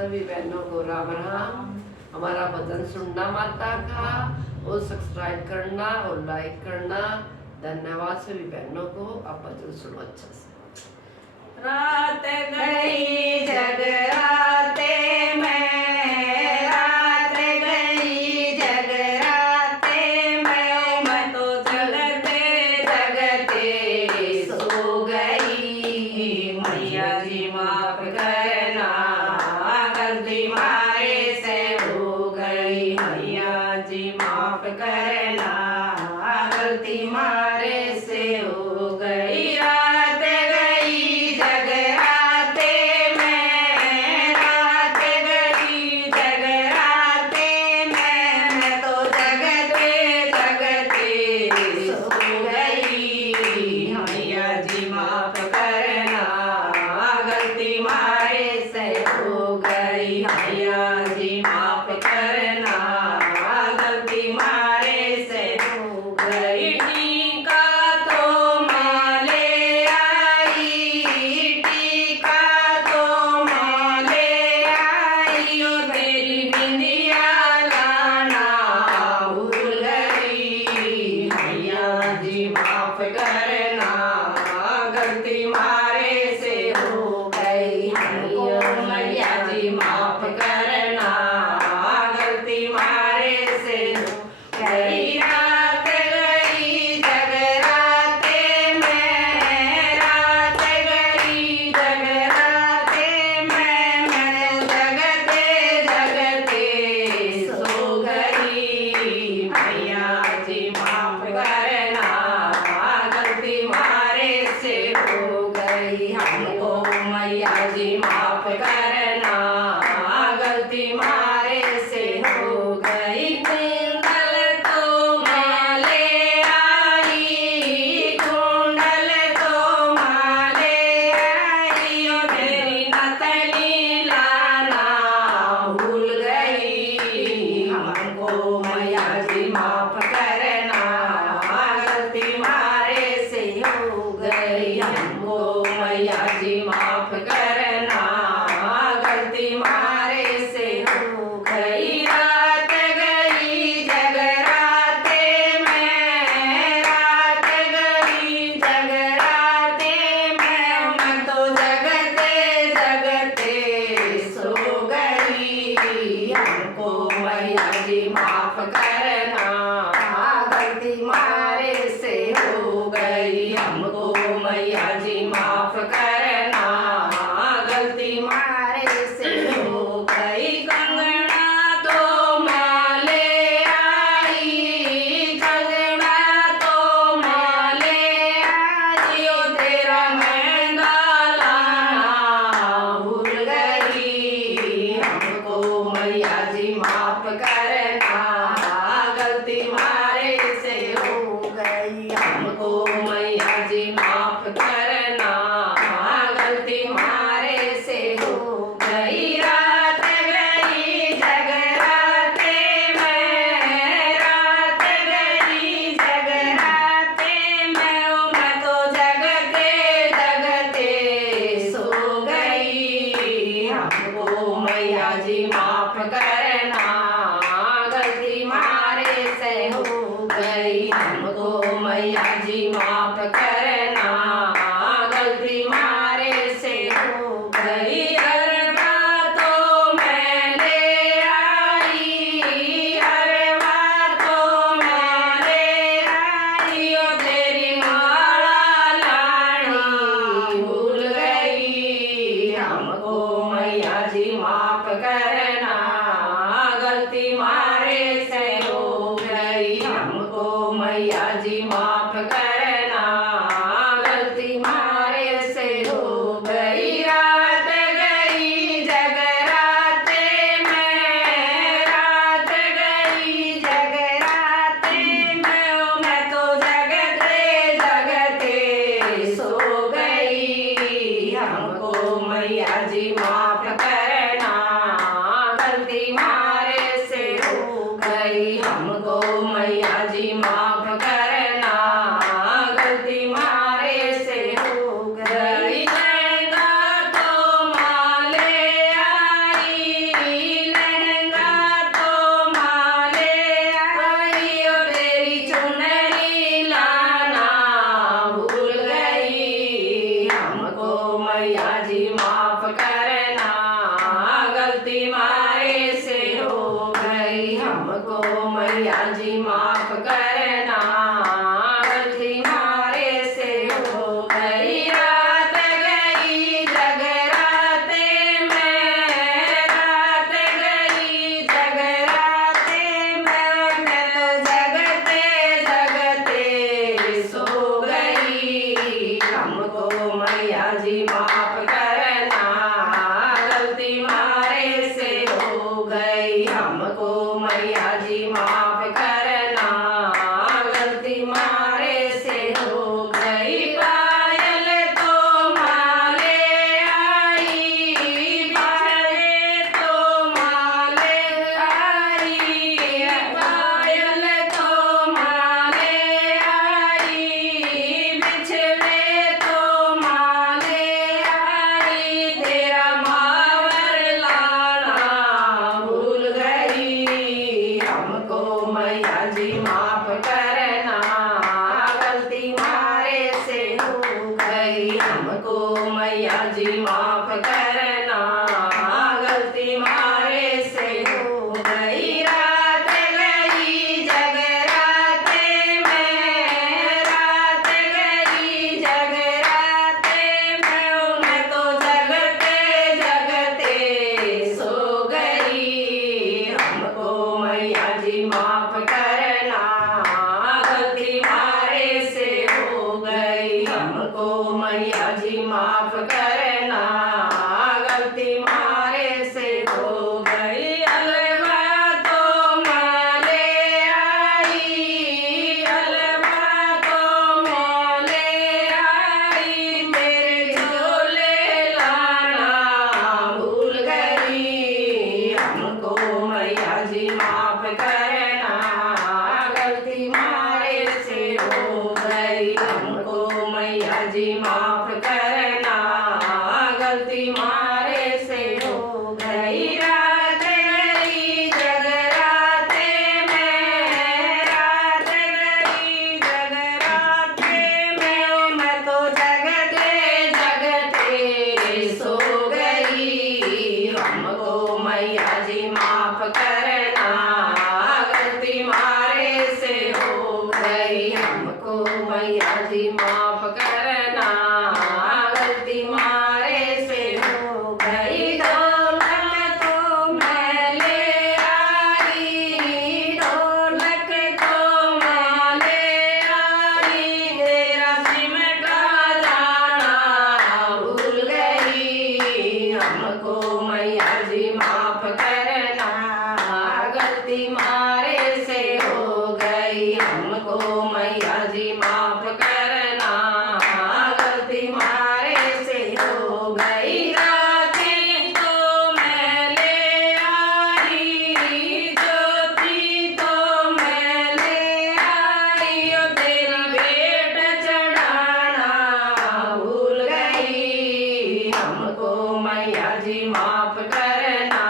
सभी बहनों को राम राम। हमारा भजन सुनना माता का और सब्सक्राइब करना और लाइक करना। धन्यवाद सभी बहनों को। आप भजन सुनो अच्छा से। रात गई जगराते में, रात गई जगराते में, मैं तो जगते जगते सो गई। मैया जी माफ करना, गलती मारे से हो गई। मैया जी माफ करना, गलती मारे से हो गई। रात गई जगराते में, रात गई जगराते में, मैं तो जगते जगते सो गई। मैया जी माफ करना, गलती मारे से हो गई। मैया जी माफ करना, गलती मारे से हो गई। टीका तो माले आई, टीका तो माले आई, ओ तेरी बिंदिया लाना भूल गई। मैया जी माफ करना, गलती मारे से हो गई। हमको मैया जी माफ करना, गलती मारे से हो गई। रात गई जगराते में, रात गई जगराते में, मैं जगते जगते सो गई। मैया जी माफ करना, गलती मारे से हो गई। हमको मैया जी माफ करना, गलती मारे से हो गई। कुंडल तो माले आई, कुंडल तो माले आई, ओ तेरी नथनी लाना भूल गई। हमको मैया जी माफ करना, गलती मारे से हो गई। हमको मैया जी माफ करना, गलती मारे से हो गई। रात गई जगराते में, रात गई जगराते में, मैं तो जगते जगते सो गई। हमको मैया जी माफ करना, गलती मारे से हो गई। हमको मैया जी माफ करना, गलती मारे से हो गई। कंगना तो माले आई, कंगना तो माले आई, ओ तेरा महंगा लाना भूल गई। हमको मैया जी माफ करना, गलती मारे से हो गई। हमको मैया जी माफ करना, गलती मारे से हो गई। रात गई जगराते में, रात गई जगराते में, ओ मैं तो जगते जगते सो गई। हमको मैया जी माफ करना, गलती मारे से हो गई। हमको मैया जी माफ करना, गलती मारे से हो गई। अरबा तो मैंने आई, अरबा तो मैंने आई, ओ तेरी माला लानी भूल गई। हमको मैया जी माफ करना, गलती मारे से हो गई। हमको मैया जी माफ करना, गलती मारे से हो गई। रात गई जगराते में, रात गई जगराते में, ओ मैं तो जगते जगते सो गई। हमको मैया जी माफ करना, गलती मारे से हो गई, हमको मैया जी माफ करना, गलती मारे से हो गई। रात गई जगराते में, रात गई जगराते में, मैं तो जगते जगते सो गई, हमको मैया जी माफ करना, गलती मारे से हो गई, हमको मैया जी माफ करना, गलती मारे से हो गई। पायल तो माले आई, पायल तो माले आई, पायल तो माले आई, बिछड़े तो माले आई, तेरा मावर लाना भूल गई, हमको मैया जी माफ करना, गलती मारे से हो गई, हमको मैया जी माफ करना, गलती मारे से हो गई। रात गई जगराते में, रात गई जगराते में, मैं तो जगते जगते सो गई, हमको मैया जी माफ करना, गलती मारे से हो गई, हमको मैया जी माफ करना, गलती मारे से हो गई। अलवा तो माले आई, अलवा तो माले आई, तेरे झोले लाना भूल गई, हमको मैया जी माफ करना, गलती मारे से हो गई, हमको मैया जी माफ करना, गलती मारे से हो गई। रात गई जगराते में, रात गई जगराते में, मैं तो जगते जगते सो गई, हमको मैया जी माफ करना, गलती मारे से हो गई, हमको मैया जी माफ करना, गलती मारे से हो गई। ढोलक तो मैं ले आई, ढोलक तो मैं ले आई, तेरा सिमटा जाना भूल गई, हमको मैया जी माफ करना, गलती मारे से हो गई, हमको मैया जी माफ करना, गलती मारे से हो गई। रातें तो मैं ले आई, ज्योति तो मैं ले आई, ओ तेरी भेंट चढ़ाना भूल गई, हमको मैया जी माफ करना,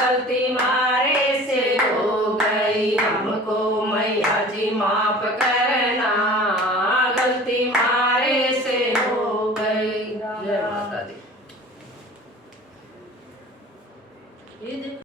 गलती मारे से हो गई, हमको मैया जी माफ करना, गलती मारे से हो गई। जय माता दी। ये